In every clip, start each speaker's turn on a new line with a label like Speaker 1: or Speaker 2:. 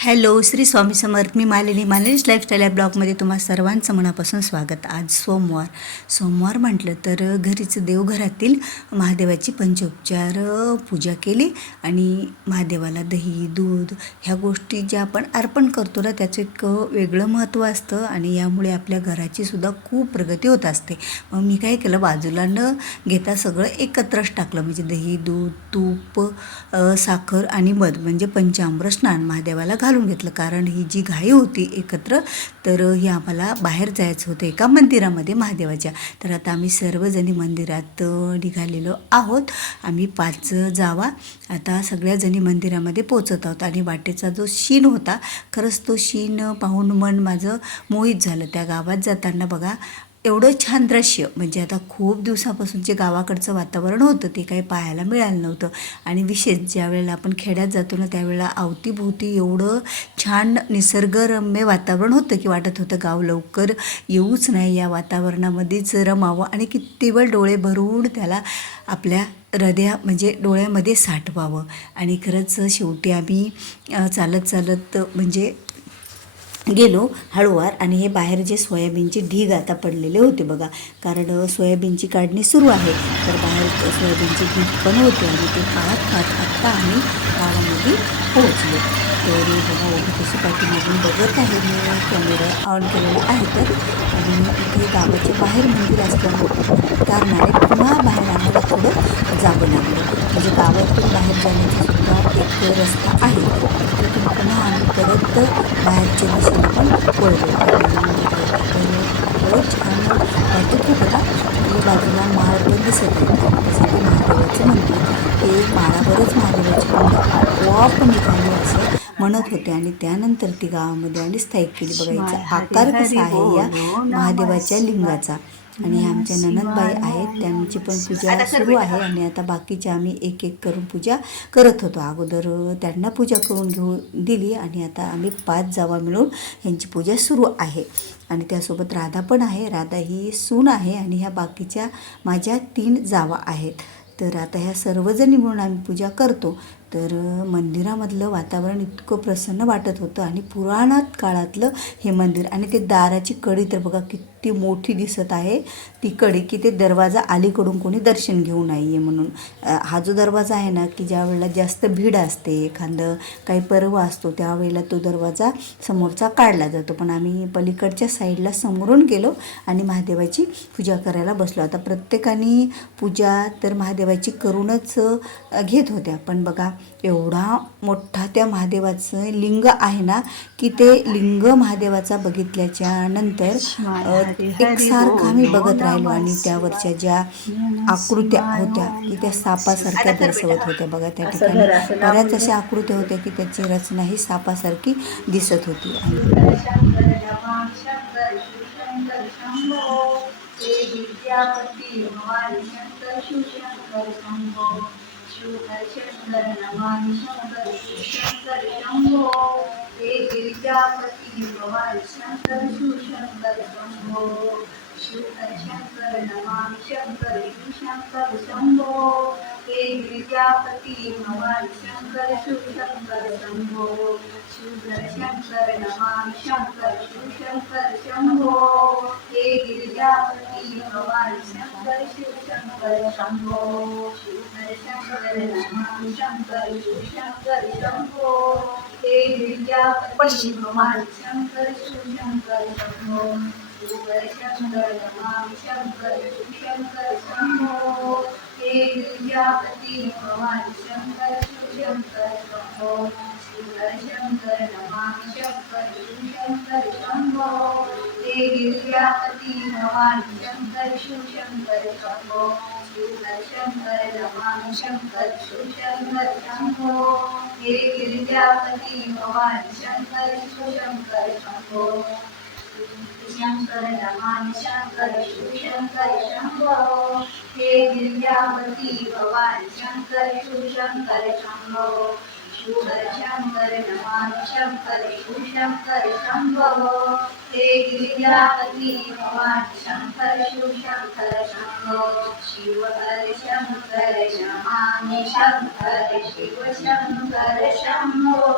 Speaker 1: Hello Shri Swami Samarth मी मालिनी मालिनीच lifestyle या ब्लॉगमध्ये तुम्हा सर्वांचं मनापासून स्वागत. आज सोमवार. सोमवार म्हटलं तर घरीच देवघरातील महादेवाची पंचोपचार पूजा केली आणि महादेवाला दही दूध ह्या गोष्टी ज्या आपण अर्पण करतो ना त्याचं एक वेगळं महत्त्व असतं आणि यामुळे आपल्या घराची सुद्धा खूप प्रगती होत असते. मग मी काय केलं बाजूला न घेता सगळं एकत्रच टाकलं. म्हणजे दही दूध तूप साखर आणि मध म्हणजे पंचामृत स्नान महादेवाला घालून घेतलं. कारण ही जी घाई होती एकत्र तर ही आम्हाला बाहेर जायचं होतं एका मंदिरामध्ये महादेवाच्या. तर आता आम्ही सर्वजणी मंदिरात निघालेलो आहोत. आम्ही पाच जावा. आता सगळ्याजणी मंदिरामध्ये पोचत आहोत. आणि वाटेचा जो शीन होता खरंच तो शीन पाहून मन माझं मोहित झालं. त्या गावात जाताना बघा एवढं छान दृश्य. म्हणजे आता खूप दिवसापासून जे गावाकडचं वातावरण होतं ते काही पाहायला मिळालं नव्हतं. आणि विशेष ज्या वेळेला आपण खेड्यात जातो ना त्यावेळेला अवतीभोवती एवढं छान निसर्गरम्य वातावरण होतं की वाटत होतं गाव लवकर येऊच नाही या वातावरणामध्येच रमावं आणि किती डोळे भरून त्याला आपल्या हृदया म्हणजे डोळ्यामध्ये साठवावं. आणि खरंच शेवटी आम्ही चालत चालत म्हणजे गेलो हळूवार आणि हे बाहेर जे सोयाबीनचे ढीग आता पडलेले होते बघा. कारण सोयाबीनची काढणी सुरू आहे. तर बाहेर सोयाबीनचे ढीग पण होते आणि ते पाहत पाहत आत्ता आम्ही गावामध्ये पोहोचलो. तर बघा ओढी कशी पाठीमागून बघत आहे. मी कॅमेरा ऑन केलेला आहे तर. आणि इथे गावाच्या बाहेर मंदिर असल्यामुळे कारणाने पुन्हा बाहेर आम्हाला थोडं जावं लागलं. म्हणजे गावातून बाहेर जाण्याचा सुद्धा एक रस्ता आहे. तिथून पुन्हा आम्ही परत बाहेरच्या दिशेने पण वळलो तर छान वाटत की बाजूला माळ पण दिसत आहे जसं की महादेवाचं मंदिर ते माळावरच महादेवाची आपोआप निघाली असं म्हणत होते. आणि त्यानंतर ती गावामध्ये आणि स्थायिक केली. बघा याचा आकार कसा आहे या महादेवाच्या लिंगाचा. आणि आमच्या ननदबाई आहेत त्यांची पण पूजा सुरू आहे आणि आता बाकीच्या आम्ही एक एक करून पूजा करत होतो. अगोदर त्यांना पूजा करून घेऊ दिली आणि आता आम्ही पाच जावा मिळून यांची पूजा सुरू आहे. आणि त्यासोबत राधा पण आहे. राधा ही सून आहे आणि ह्या बाकीच्या माझ्या तीन जावा आहेत. तर आता ह्या सर्वजणी मिळून आम्ही पूजा करतो. तर मंदिरामधलं वातावरण इतकं प्रसन्न वाटत होतं आणि पुराणात काळातलं हे मंदिर आणि ते दाराची कडी तर बघा किती ती मोठी दिसत आहे. तिकडे की ते दरवाजा अलीकडून कोणी दर्शन घेऊ नये म्हणून. हा जो दरवाजा आहे ना की ज्या वेळेला जास्त भीड असते एखादं काही पर्व असतो त्यावेळेला तो दरवाजा समोरचा काढला जातो. पण आम्ही पलीकडच्या साईडला समोरून गेलो आणि महादेवाची पूजा करायला बसलो. आता प्रत्येकाने पूजा तर महादेवाची करूनच घेत होत्या. पण बघा एवढा मोठा त्या महादेवाचं लिंग आहे ना की ते लिंग महादेवाचा बघितल्याच्या नंतर एकसारखं आम्ही बघत राहिलो आणि त्यावरच्या ज्या आकृत्या होत्या की त्या सापासारख्या दर्शवत होत्या बघा त्या ठिकाणी. बऱ्याच अशा आकृत्या होत्या की त्याची रचना ही सापासारखी दिसत होती. आणि
Speaker 2: शंकर शंभो हे विद्यापती भवानी शंकर शिवशंकर शंभो शिवहर शंकर नमामि शंकर शिवशंकर शंभो हे विद्यापती भवानी शंकर शिवशंकर शंभो शिवहर शंकर नमामि शंकर शिवशंकर शंभो हे विद्यापती भवानी शंकर शिवशंकर शंभो शंकर शंकर नमामि शंकर शिवशंकर शंभो हे गिरिजापती भवानी शंकर शिवशंकर शंभो शंकर शंकर नमामि शंकर शिवशंकर शंभो ते विद्या पश्चिम महाशंकर शिवशंकर शंभो शंकर शंकर नमामि शिवशंकर शंभो हे विद्यापती महाशंकर शिवशंकर शंभो शंकर शंकर नमामि शिवशंकर शंभो हे विद्यापती भवानी शंकर शिवशंकर शंभो शंकर शंकर नमामि शंकर शिवशंकर शंभो हे गिरिजापती भवानी शंकर शिवशंकर शंभो शंकर नमामि शंकर शिवशंकर शंभो हे गिरिजापती भवानी शंकर शिवशंकर शंभो शंकर शंकर नमामि शंकर शिवशंकर हे गिरिजापती भवानी शंकर शिवशंकर शिव शंकर नमामि शंकर शिव शंकर शंभो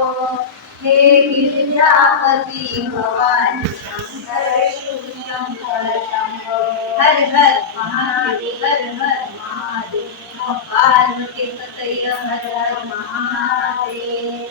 Speaker 2: हे विद्यापति भवानी शंकर शिव शंकर शंभो हर हर महादेव हर हर महादेव पार्वती पतय हर हर महादेव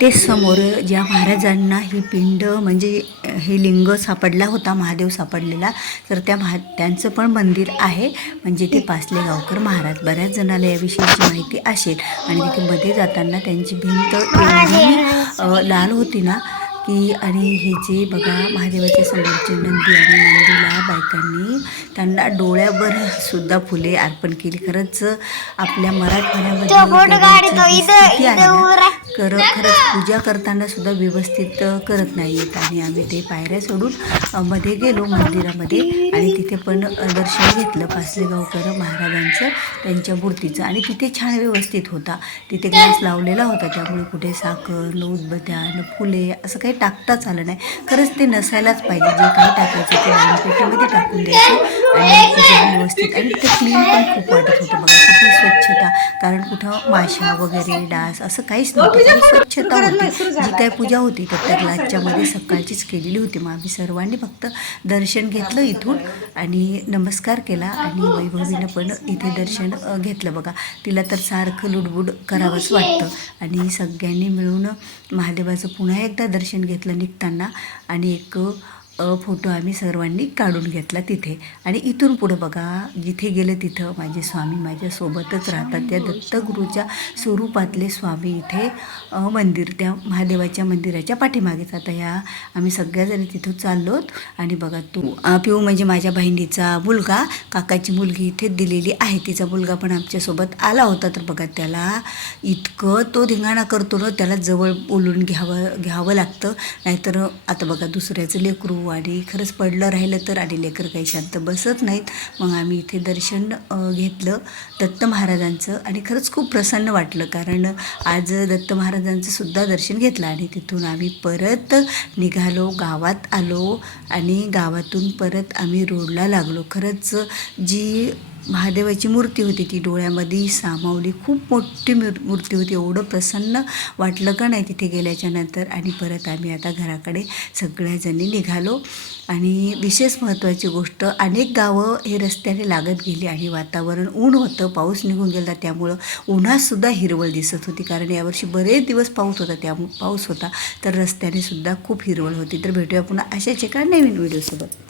Speaker 1: ते समोर ज्या महाराजांना ही पिंड म्हणजे हे लिंग सापडला होता महादेव सापडलेला तर त्या महा त्यांचं पण मंदिर आहे. म्हणजे ते पासले गावकर महाराज. बऱ्याच जणाला याविषयीची माहिती असेल. आणि तिथे मध्ये जाताना त्यांची भिंत एवढी लाल होती ना की आणि हे जे बघा महादेवाच्या समोरचे नंदी आणि नंदीला बायकांनी त्यांना डोळ्यावर सुद्धा फुले अर्पण केली. खरंच आपल्या मराठवाड्यामध्ये आहे. ना कर खरंच पूजा करताना सुद्धा व्यवस्थित करत नाही आहेत आणि आम्ही ते पायऱ्या सोडून मध्ये गेलो मंदिरामध्ये आणि तिथे पण दर्शन घेतलं पासलेगावकर महाराजांचं त्यांच्या मूर्तीचं आणि तिथे छान व्यवस्थित होता. तिथे ग्लास लावलेला होता. त्यामुळे कुठे साखर न फुले असं काही टाकताच आलं नाही. खरंच ते नसायलाच पाहिजे. जे काही टाकायचं ते दानपेटीमध्ये टाकून द्यायचं आणि व्यवस्थित आणि ते क्लीन पण खूप वाटत होतं बघा. किती स्वच्छता. कारण कुठं माशा वगैरे डास असं काहीच नव्हतं. स्वच्छता होती. जी काय पूजा होती तर त्या ग्लासच्या मध्ये सकाळचीच केलेली होती. मग आम्ही सर्वांनी फक्त दर्शन घेतलं इथून आणि नमस्कार केला आणि वैभवीनं पण इथे दर्शन घेतलं बघा. तिला तर सारखं लुडबुड करावंच वाटतं. आणि सगळ्यांनी मिळून महादेवाचं पुन्हा एकदा दर्शन घेतलं निघताना. आणि एक फोटो आम्ही सर्वांनी काढून घेतला तिथे. आणि इथून पुढं बघा जिथे गेलं तिथं माझे स्वामी माझ्यासोबतच राहतात. त्या दत्तगुरूच्या स्वरूपातले स्वामी इथे मंदिर त्या महादेवाच्या मंदिराच्या पाठीमागेच आता या आम्ही सगळ्याजणी तिथं चाललोत. आणि बघा तू पिऊ म्हणजे माझ्या बहिणीचा मुलगा. काकाची मुलगी इथे दिलेली आहे. तिचा मुलगा पण आमच्यासोबत आला होता. तर बघा त्याला इतकं तो धिंगाणा करतो ना त्याला जवळ बोलून घ्यावं घ्यावं लागतं. नाहीतर आता बघा दुसऱ्याचं लेकरू आणि खरंच पडलं राहिलं तर आणि लेकर काही शांत बसत नाहीत. मग आम्ही इथे दर्शन घेतलं दत्त महाराजांचं आणि खरंच खूप प्रसन्न वाटलं कारण आज दत्त महाराजांचं सुद्धा दर्शन घेतलं आणि तिथून आम्ही परत निघालो गावात आलो आणि गावातून परत आम्ही रोडला लागलो. खरंच जी महादेवाची मूर्ती होती ती डोळ्यामध्ये सामावली खूप मोठी मूर्ती होती. एवढं प्रसन्न वाटलं का नाही तिथे गेल्याच्यानंतर? आणि परत आम्ही आता घराकडे सगळ्याजणी निघालो. आणि विशेष महत्त्वाची गोष्ट अनेक गावं हे रस्त्याने लागत गेली आणि वातावरण ऊन होतं पाऊस निघून गेला. त्यामुळं उन्हातसुद्धा हिरवळ दिसत होती. कारण यावर्षी बरेच दिवस पाऊस होता. त्या पाऊस होता तर रस्त्याने सुद्धा खूप हिरवळ होती. तर भेटूया पुन्हा अशाच एका नवीन व्हिडिओसोबत.